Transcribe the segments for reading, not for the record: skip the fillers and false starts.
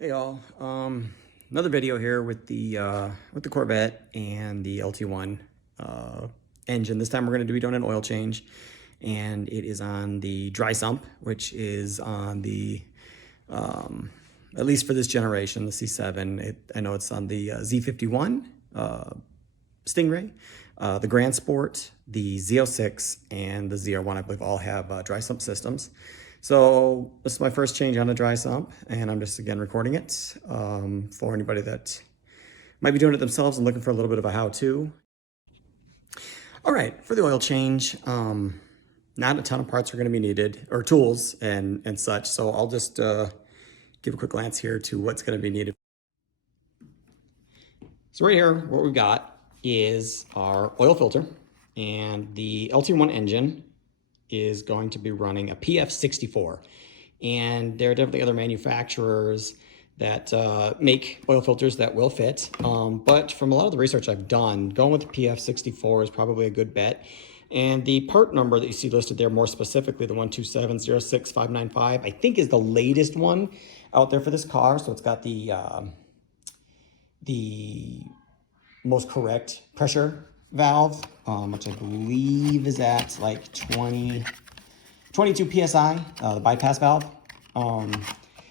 Hey y'all, another video here with the Corvette and the LT1 engine. This time we're going to be doing an oil change, and it is on the dry sump, which is on the at least for this generation, the C7. I know it's on the Z51 Stingray, the Grand Sport, the Z06, and the Z01. I believe all have dry sump systems. So this is my first change on a dry sump, and I'm just again recording it for anybody that might be doing it themselves and looking for a little bit of a how-to. All right, for the oil change, not a ton of parts are going to be needed, or tools and such. So I'll just give a quick glance here to what's going to be needed. So right here, what we've got is our oil filter, and the LT1 engine is going to be running a PF64. And there are definitely other manufacturers that make oil filters that will fit. But from a lot of the research I've done, going with the PF64 is probably a good bet. And the part number that you see listed there, more specifically the 127-06595, I think is the latest one out there for this car. So it's got the most correct pressure valve, which I believe is at like 22 PSI, the bypass valve.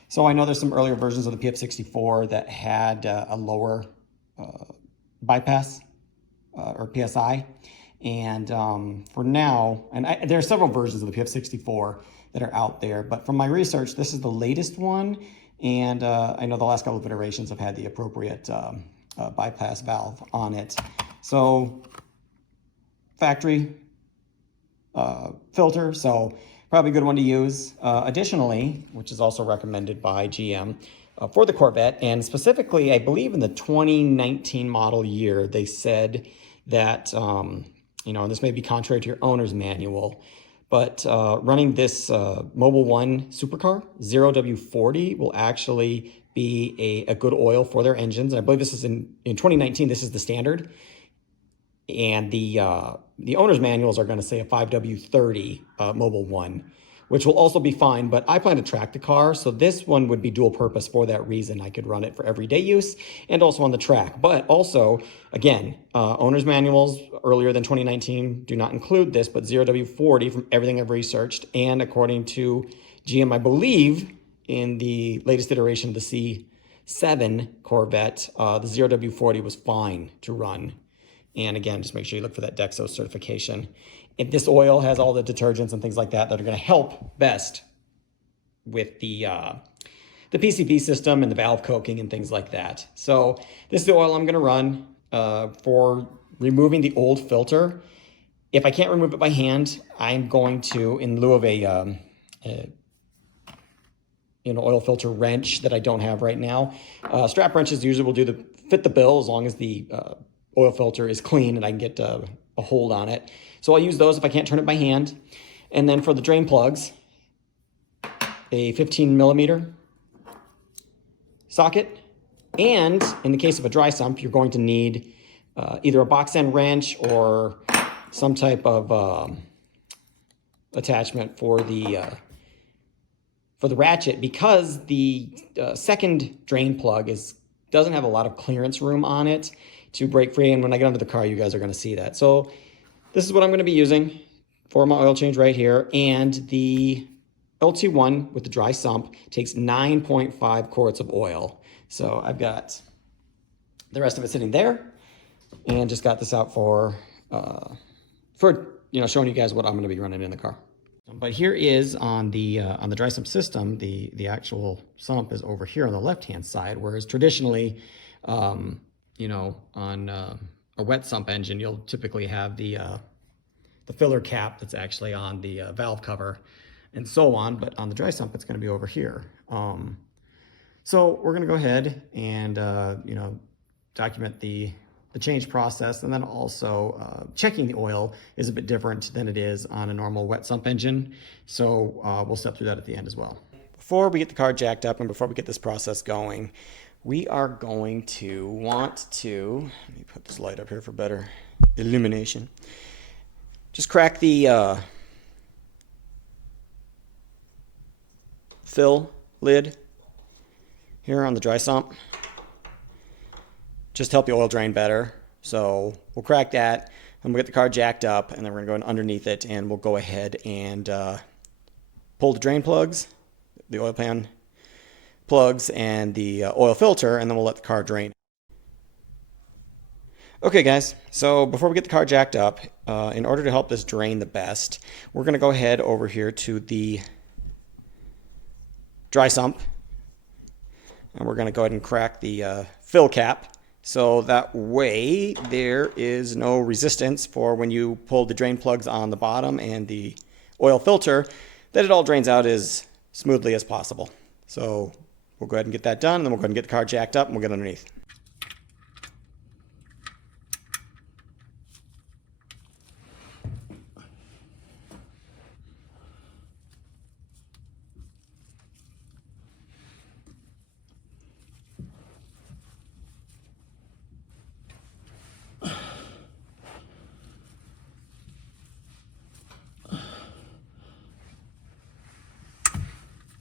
So I know there's some earlier versions of the PF64 that had a lower bypass or PSI. And for now, and there are several versions of the PF64 that are out there, but from my research, this is the latest one. And I know the last couple of iterations have had the appropriate bypass valve on it. So factory filter, so probably a good one to use. Additionally, which is also recommended by GM for the Corvette, and specifically, I believe in the 2019 model year, they said that, and this may be contrary to your owner's manual, but running this Mobil 1 supercar, 0W40, will actually be a good oil for their engines. And I believe this is in 2019, this is the standard. And the owner's manuals are going to say a 5W30 Mobil 1, which will also be fine, but I plan to track the car, so this one would be dual purpose for that reason. I could run it for everyday use and also on the track. But also, again, owner's manuals earlier than 2019 do not include this, but 0W40 from everything I've researched, and according to GM, I believe, in the latest iteration of the C7 Corvette, the 0W40 was fine to run. And again, just make sure you look for that Dexos certification. And this oil has all the detergents and things like that that are going to help best with the PCV system and the valve coking and things like that. So this is the oil I'm going to run for removing the old filter. If I can't remove it by hand, I'm going to, in lieu of a oil filter wrench that I don't have right now, strap wrenches usually will fit the bill as long as the oil filter is clean and I can get a hold on it. So I'll use those if I can't turn it by hand. And then for the drain plugs, a 15mm socket. And in the case of a dry sump, you're going to need either a box end wrench or some type of attachment for the ratchet, because the second drain plug doesn't have a lot of clearance room on it to break free. And when I get under the car, you guys are going to see that. So this is what I'm going to be using for my oil change right here. And the LT1 with the dry sump takes 9.5 quarts of oil. So I've got the rest of it sitting there, and just got this out for showing you guys what I'm going to be running in the car. But here is on the dry sump system, the actual sump is over here on the left-hand side, whereas traditionally, on a wet sump engine, you'll typically have the filler cap that's actually on the valve cover and so on. But on the dry sump, it's going to be over here. So we're going to go ahead and document the change process, and then also checking the oil is a bit different than it is on a normal wet sump engine. So we'll step through that at the end as well. Before we get the car jacked up and before we get this process going, we are going to let me put this light up here for better illumination. Just crack the fill lid here on the dry sump, just to help the oil drain better. So we'll crack that, and we'll get the car jacked up, and then we're gonna go underneath it, and we'll go ahead and pull the drain plugs, the oil pan plugs, and the oil filter, and then we'll let the car drain. Okay guys, so before we get the car jacked up, in order to help this drain the best, we're gonna go ahead over here to the dry sump, and we're gonna go ahead and crack the fill cap. So that way there is no resistance for when you pull the drain plugs on the bottom and the oil filter, that it all drains out as smoothly as possible. So we'll go ahead and get that done, and then we'll go ahead and get the car jacked up, and we'll get underneath.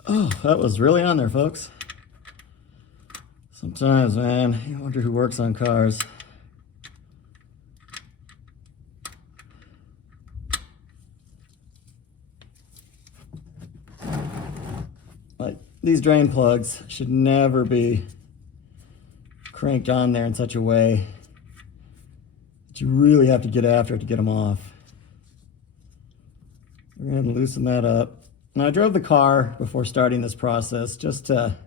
Oh, that was really on there, folks. Sometimes, man, you wonder who works on cars. Like, these drain plugs should never be cranked on there in such a way that you really have to get after it to get them off. We're going to loosen that up. Now, I drove the car before starting this process just to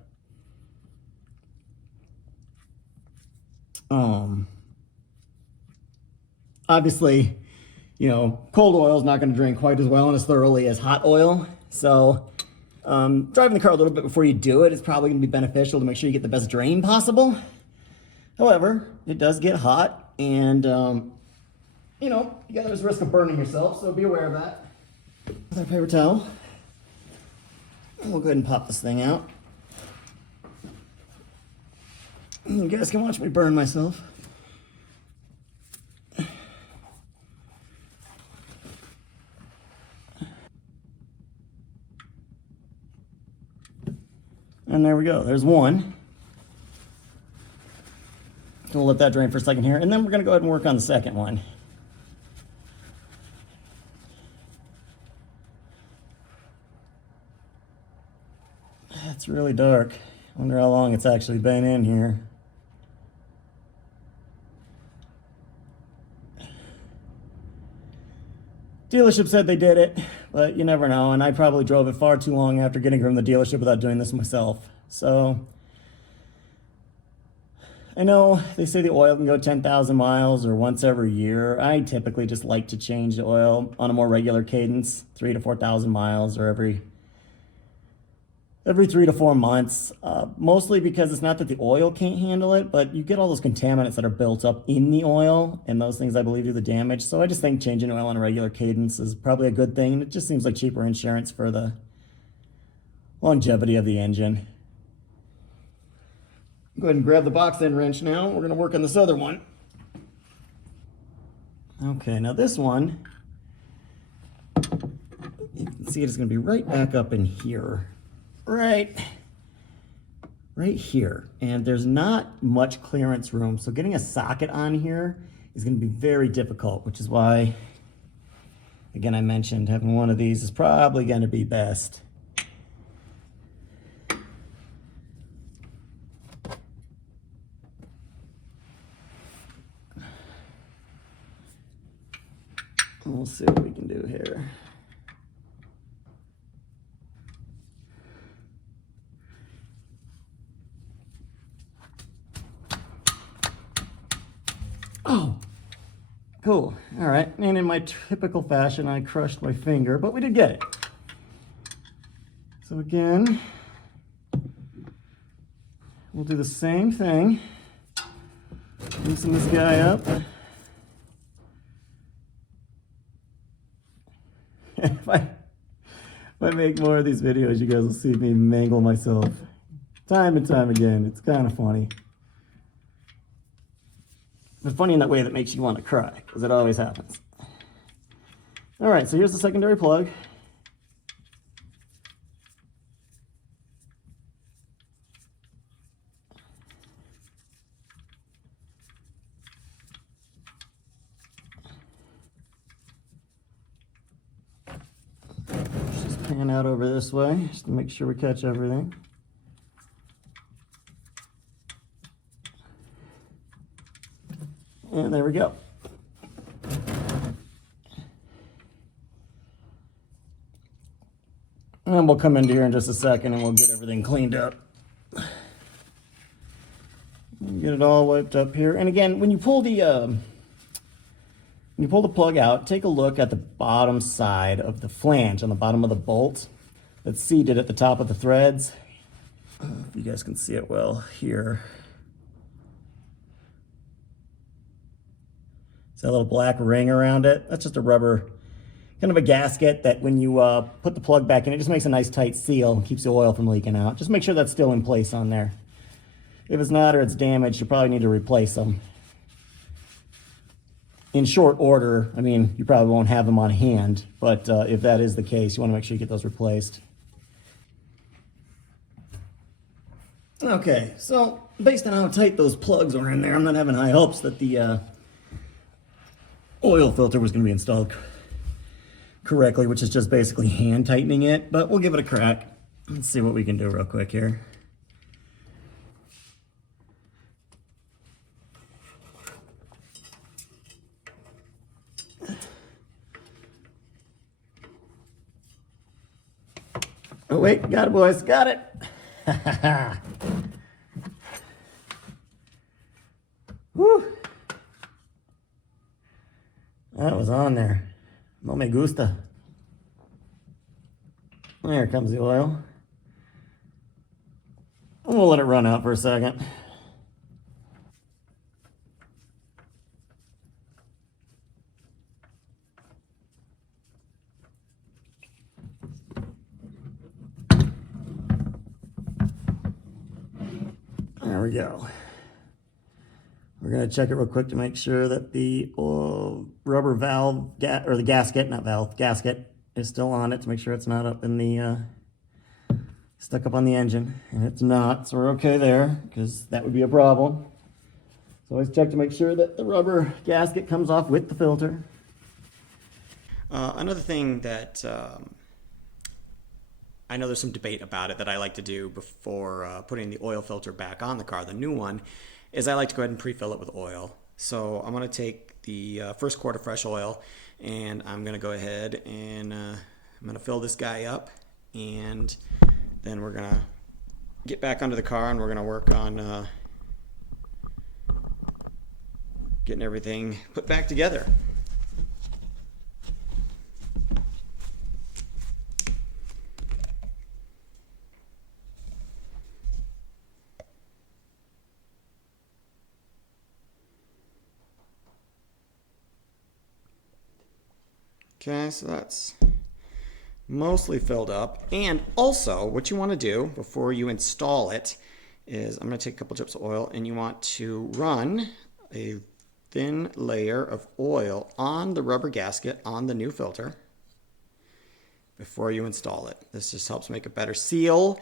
obviously, you know, cold oil is not going to drain quite as well and as thoroughly as hot oil. So driving the car a little bit before you do it is probably going to be beneficial to make sure you get the best drain possible. However, it does get hot, and you know, you got this risk of burning yourself, so be aware of that. With our paper towel, we'll go ahead and pop this thing out. You guys can watch me burn myself. And there we go, there's one. We'll let that drain for a second here, and then we're gonna go ahead and work on the second one. It's really dark. I wonder how long it's actually been in here. Dealership said they did it, but you never know, and I probably drove it far too long after getting from the dealership without doing this myself. So, I know they say the oil can go 10,000 miles or once every year. I typically just like to change the oil on a more regular cadence, 3,000 to 4,000 miles, or every 3 to 4 months, mostly because it's not that the oil can't handle it, but you get all those contaminants that are built up in the oil, and those things I believe do the damage. So I just think changing oil on a regular cadence is probably a good thing, and it just seems like cheaper insurance for the longevity of the engine. Go ahead and grab the box end wrench now. We're going to work on this other one. Okay, now this one, you can see it's going to be right back up in here. Right here, and there's not much clearance room, so getting a socket on here is going to be very difficult, which is why, again, I mentioned having one of these is probably going to be best. We'll see what we can do here. Oh, cool. All right, and in my typical fashion, I crushed my finger, but we did get it. So again, we'll do the same thing. Loosen this guy up. If I make more of these videos, you guys will see me mangle myself time and time again. It's kind of funny. But funny in that way that makes you want to cry, because it always happens. All right, so here's the secondary plug. pan out over this way just to make sure we catch everything. And there we go. And we'll come into here in just a second and we'll get everything cleaned up. Get it all wiped up here. And again, when you pull the plug out, take a look at the bottom side of the flange on the bottom of the bolt that's seated at the top of the threads. If you guys can see it well here. It's that little black ring around it. That's just a rubber, kind of a gasket that when you put the plug back in, it just makes a nice tight seal and keeps the oil from leaking out. Just make sure that's still in place on there. If it's not or it's damaged, you probably need to replace them. In short order, I mean, you probably won't have them on hand, but if that is the case, you want to make sure you get those replaced. Okay, so based on how tight those plugs are in there, I'm not having high hopes that the oil filter was going to be installed correctly, which is just basically hand tightening it, but we'll give it a crack. Let's see what we can do real quick here. Oh wait, got it boys, got it. Woo. That was on there. No me gusta. There comes the oil. We'll let it run out for a second. There we go. We're going to check it real quick to make sure that the rubber valve, or the gasket, not valve, gasket is still on it, to make sure it's not up in the, stuck up on the engine. And it's not, so we're okay there, because that would be a problem. So always check to make sure that the rubber gasket comes off with the filter. Another thing that I know there's some debate about it that I like to do before putting the oil filter back on the car, the new one, is I like to go ahead and pre-fill it with oil. So I'm going to take the first quart of fresh oil and I'm going to go ahead and I'm going to fill this guy up, and then we're going to get back under the car and we're going to work on getting everything put back together. Okay, so that's mostly filled up. And also, what you want to do before you install it is, I'm going to take a couple drips of oil, and you want to run a thin layer of oil on the rubber gasket on the new filter before you install it. This just helps make a better seal,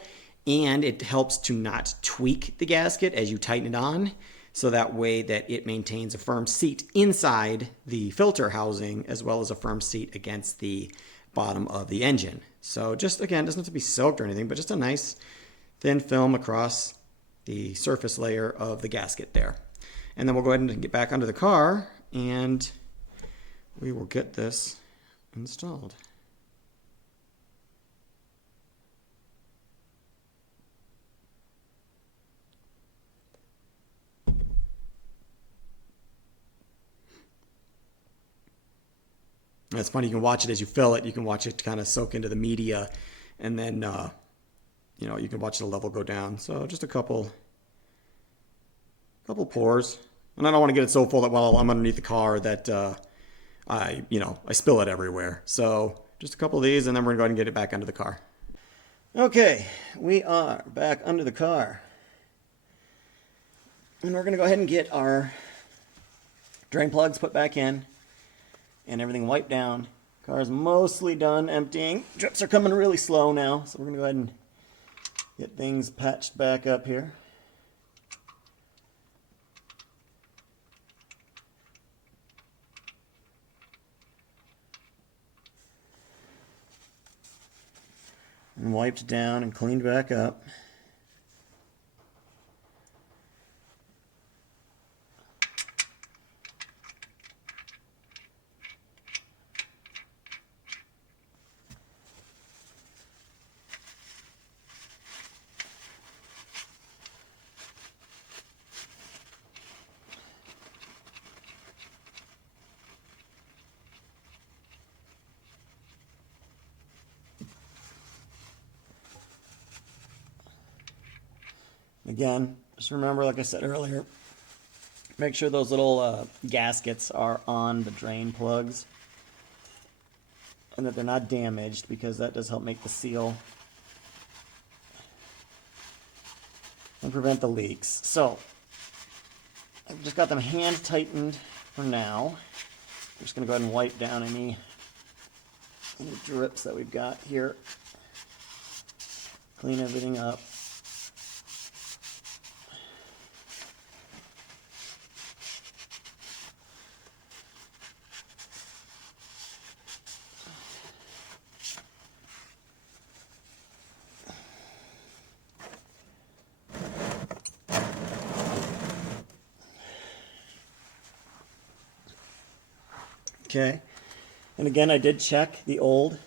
and it helps to not tweak the gasket as you tighten it on, so that way that it maintains a firm seat inside the filter housing as well as a firm seat against the bottom of the engine. So just, again, it doesn't have to be soaked or anything, but just a nice thin film across the surface layer of the gasket there. And then we'll go ahead and get back under the car and we will get this installed. It's funny, you can watch it as you fill it. You can watch it kind of soak into the media, and then, you know, you can watch the level go down. So just a couple pours. And I don't want to get it so full that while I'm underneath the car that I spill it everywhere. So just a couple of these, and then we're going to go ahead and get it back under the car. Okay, we are back under the car. And we're going to go ahead and get our drain plugs put back in and everything wiped down. Car's mostly done emptying. Drips are coming really slow now, so we're going to go ahead and get things patched back up here. and wiped down and cleaned back up. Again, just remember, like I said earlier, make sure those little gaskets are on the drain plugs and that they're not damaged, because that does help make the seal and prevent the leaks. So I've just got them hand tightened for now. I'm just going to go ahead and wipe down any drips that we've got here. Clean everything up. Okay, and again, I did check the old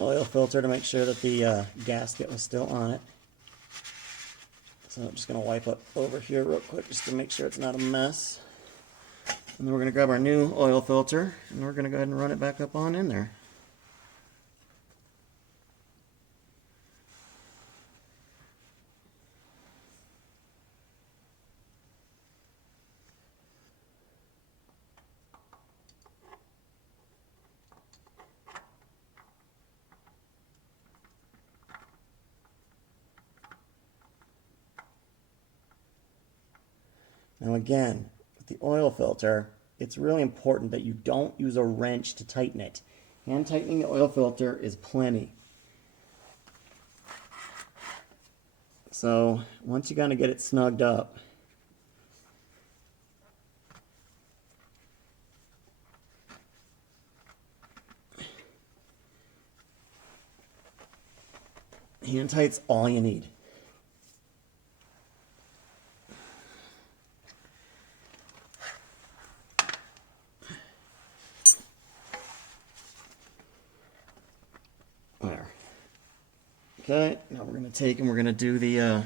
oil filter to make sure that the gasket was still on it. So I'm just going to wipe up over here real quick just to make sure it's not a mess. And then we're going to grab our new oil filter and we're going to go ahead and run it back up on in there. Now again, with the oil filter, it's really important that you don't use a wrench to tighten it. Hand tightening the oil filter is plenty. So once you kind of get it snugged up, hand tight's all you need. There. Okay, now we're going to take and we're going to do the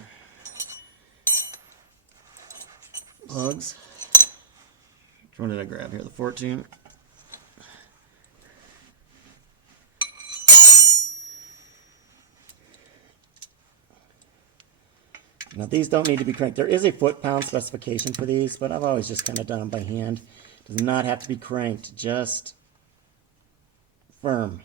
plugs. Which one did I grab here? The 14. Now these don't need to be cranked. There is a foot-pound specification for these, but I've always just kind of done them by hand. Does not have to be cranked, just firm.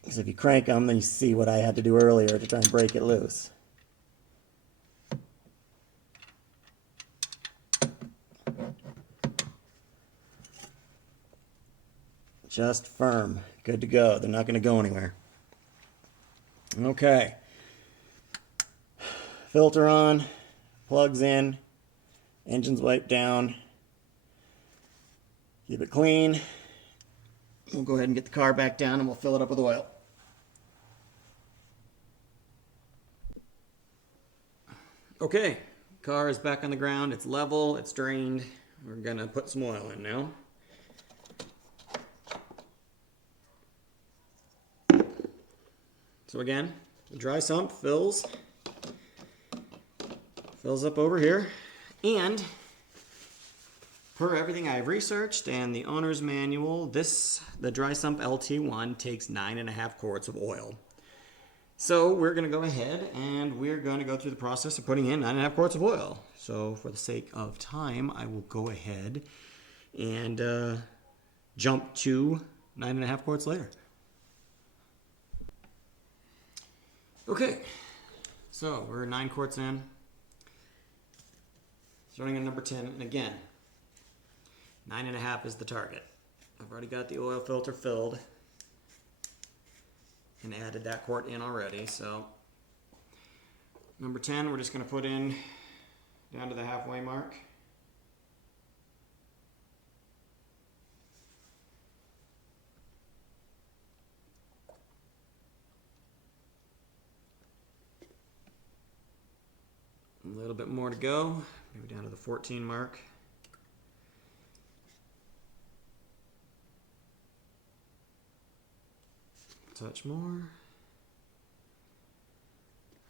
Because if you crank them, then you see what I had to do earlier to try and break it loose. Just firm. Good to go. They're not going to go anywhere. Okay. Filter on, plugs in, engine's wiped down. Keep it clean. We'll go ahead and get the car back down and we'll fill it up with oil. Okay, car is back on the ground. It's level, it's drained. We're gonna put some oil in now. So again, the dry sump fills up over here, and per everything I've researched and the owner's manual, the dry sump LT1 takes 9.5 quarts of oil. So we're going to go ahead and we're going to go through the process of putting in 9.5 quarts of oil. So for the sake of time, I will go ahead and jump to 9.5 quarts later. Okay, so we're 9 quarts in, starting at number 10, and again, 9.5 is the target. I've already got the oil filter filled and added that quart in already, so Number 10, we're just going to put in down to the halfway mark. A little bit more to go, maybe down to the 14 mark. Touch more.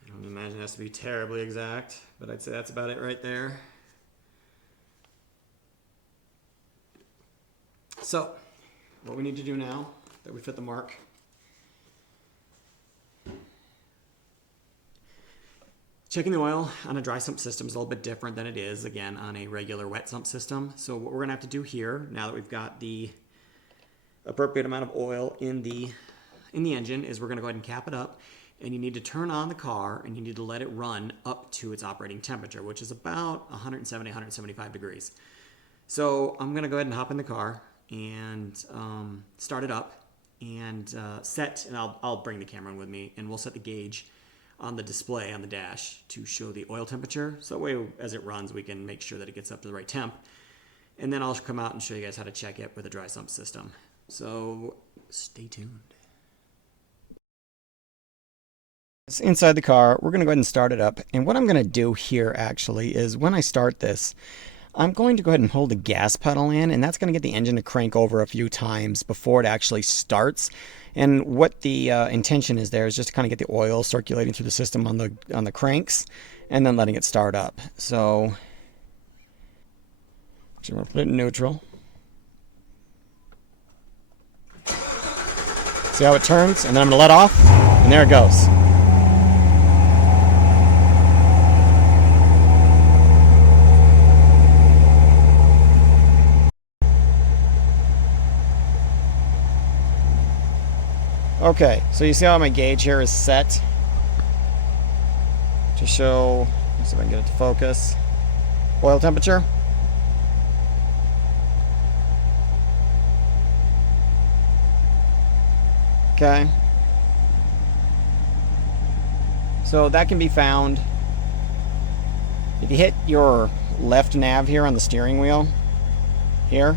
I don't imagine it has to be terribly exact, but I'd say that's about it right there. So, what we need to do now that we fit the mark, checking the oil on a dry sump system is a little bit different than it is, again, on a regular wet sump system. So what we're going to have to do here, now that we've got the appropriate amount of oil in the engine, is we're going to go ahead and cap it up. And you need to turn on the car and you need to let it run up to its operating temperature, which is about 170, 175 degrees. So I'm going to go ahead and hop in the car and start it up and set, and I'll bring the camera in with me, and we'll set the gauge on the display on the dash to show the oil temperature. So that way, as it runs, we can make sure that it gets up to the right temp. And then I'll come out and show you guys how to check it with a dry sump system. So stay tuned. Inside the car, we're going to go ahead and start it up. And what I'm going to do here actually is when I start this, I'm going to go ahead and hold the gas pedal in, and that's going to get the engine to crank over a few times before it actually starts. And what the intention is there is just to kind of get the oil circulating through the system on the cranks, and then letting it start up. So actually, we'll put it in neutral. See how it turns, and then I'm going to let off, and there it goes. Okay, so you see how my gauge here is set to show, let's see if I can get it to focus, oil temperature. Okay. So that can be found if you hit your left nav here on the steering wheel here.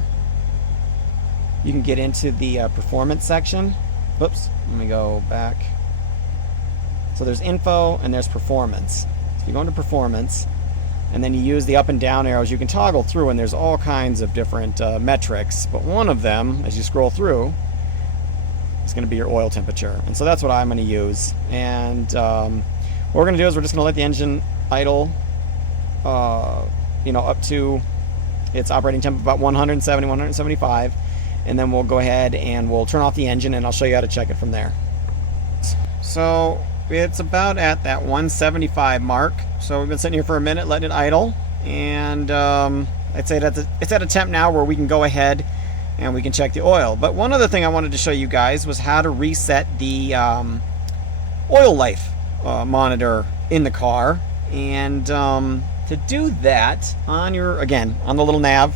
You can get into the performance section. Oops, let me go back. So there's info and there's performance. So you go into performance and then you use the up and down arrows. You can toggle through, and there's all kinds of different metrics, but one of them, as you scroll through, is going to be your oil temperature. And so that's what I'm going to use. And what we're going to do is we're just going to let the engine idle up to its operating temp about 170, 175. And then we'll go ahead and we'll turn off the engine, and I'll show you how to check it from there. So it's about at that 175 mark. So we've been sitting here for a minute, letting it idle. And I'd say that it's at a temp now where we can go ahead and we can check the oil. But one other thing I wanted to show you guys was how to reset the oil life monitor in the car. And to do that, on the little nav,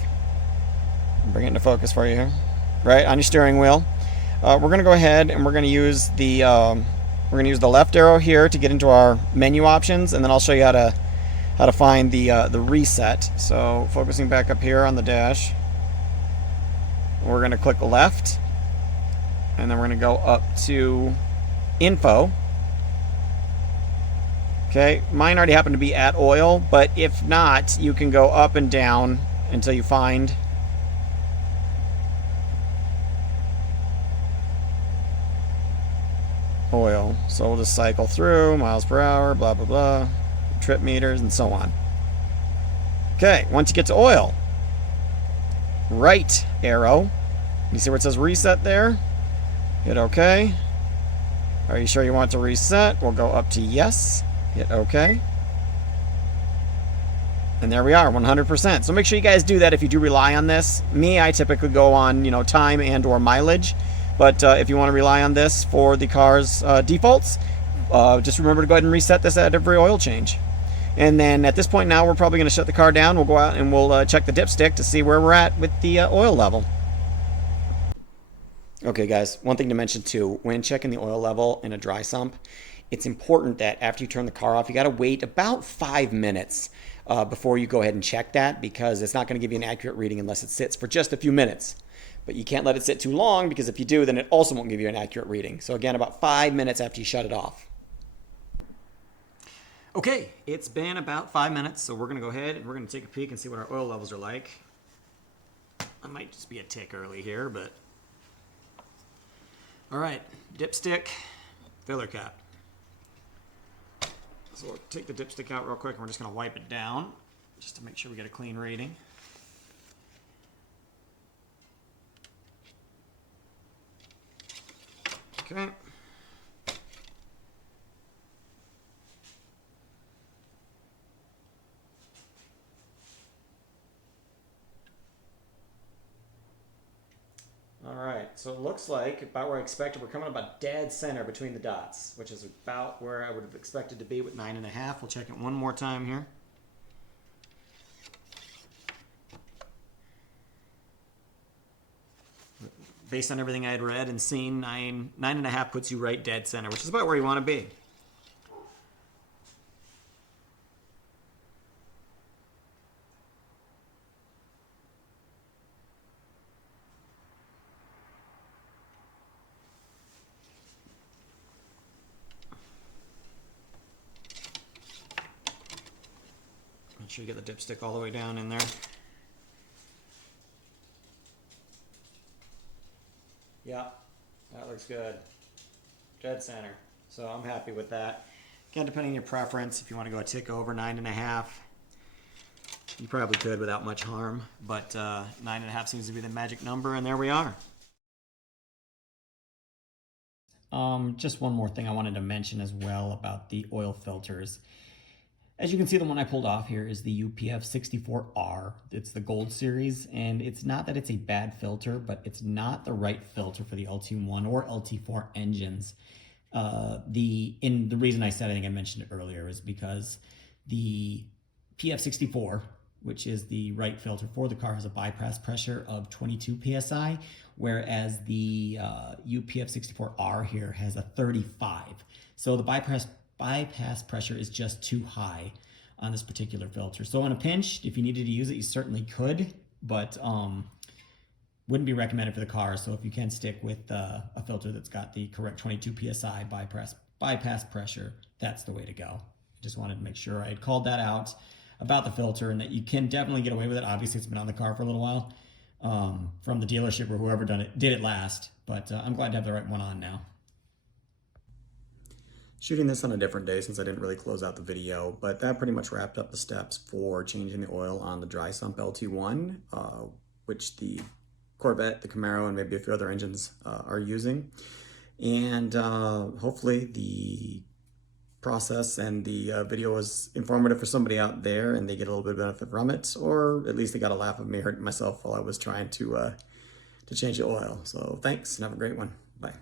I'll bring it into focus for you here. Right on your steering wheel, we're going to go ahead and we're going to use the left arrow here to get into our menu options, and then I'll show you how to find the reset. So focusing back up here on the dash, we're going to click left, and then we're going to go up to info. Okay, mine already happened to be at oil, but if not, you can go up and down until you find oil. So we'll just cycle through miles per hour, blah blah blah, trip meters, and so on. Okay, once you get to oil, right arrow, you see where it says reset there? Hit OK. Are you sure you want to reset? We'll go up to yes, hit OK. And there we are, 100%. So make sure you guys do that if you do rely on this. Me, I typically go on time and or mileage. But if you want to rely on this for the car's defaults, just remember to go ahead and reset this at every oil change. And then at this point now, we're probably going to shut the car down. We'll go out and we'll check the dipstick to see where we're at with the oil level. Okay, guys, one thing to mention too, when checking the oil level in a dry sump, it's important that after you turn the car off, you got to wait about 5 minutes before you go ahead and check that, because it's not going to give you an accurate reading unless it sits for just a few minutes. But you can't let it sit too long, because if you do, then it also won't give you an accurate reading. So again, about 5 minutes after you shut it off. Okay, it's been about 5 minutes, so we're going to go ahead and we're going to take a peek and see what our oil levels are like. I might just be a tick early here, but... All right, dipstick, filler cap. So we'll take the dipstick out real quick, and we're just going to wipe it down just to make sure we get a clean reading. Okay. All right, so it looks like about where I expected. We're coming about dead center between the dots, which is about where I would have expected to be with 9.5. We'll check it one more time here. Based on everything I had read and seen, 9.5 puts you right dead center, which is about where you want to be. Make sure you get the dipstick all the way down in there. Yeah, that looks good. Dead center. So I'm happy with that. Again, depending on your preference, if you want to go a tick over 9.5, you probably could without much harm. But 9.5 seems to be the magic number, and there we are. Just one more thing I wanted to mention as well about the oil filters. As you can see, the one I pulled off here is the UPF64R. It's the Gold Series, and it's not that it's a bad filter, but it's not the right filter for the LT1 or LT4 engines. The reason I said, I think I mentioned it earlier, is because the PF64, which is the right filter for the car, has a bypass pressure of 22 psi, whereas the UPF64R here has a 35. So the bypass pressure is just too high on this particular filter. So on a pinch, if you needed to use it, you certainly could, but wouldn't be recommended for the car. So if you can stick with a filter that's got the correct 22 psi bypass pressure, that's the way to go. Just wanted to make sure I had called that out about the filter, and that you can definitely get away with it. Obviously, it's been on the car for a little while from the dealership or whoever did it last, but I'm glad to have the right one on now. Shooting this on a different day since I didn't really close out the video, but that pretty much wrapped up the steps for changing the oil on the dry sump LT1, which the Corvette, the Camaro, and maybe a few other engines are using. And hopefully the process and the video was informative for somebody out there, and they get a little bit of benefit from it, or at least they got a laugh at me hurting myself while I was trying to change the oil. So thanks, and have a great one. Bye.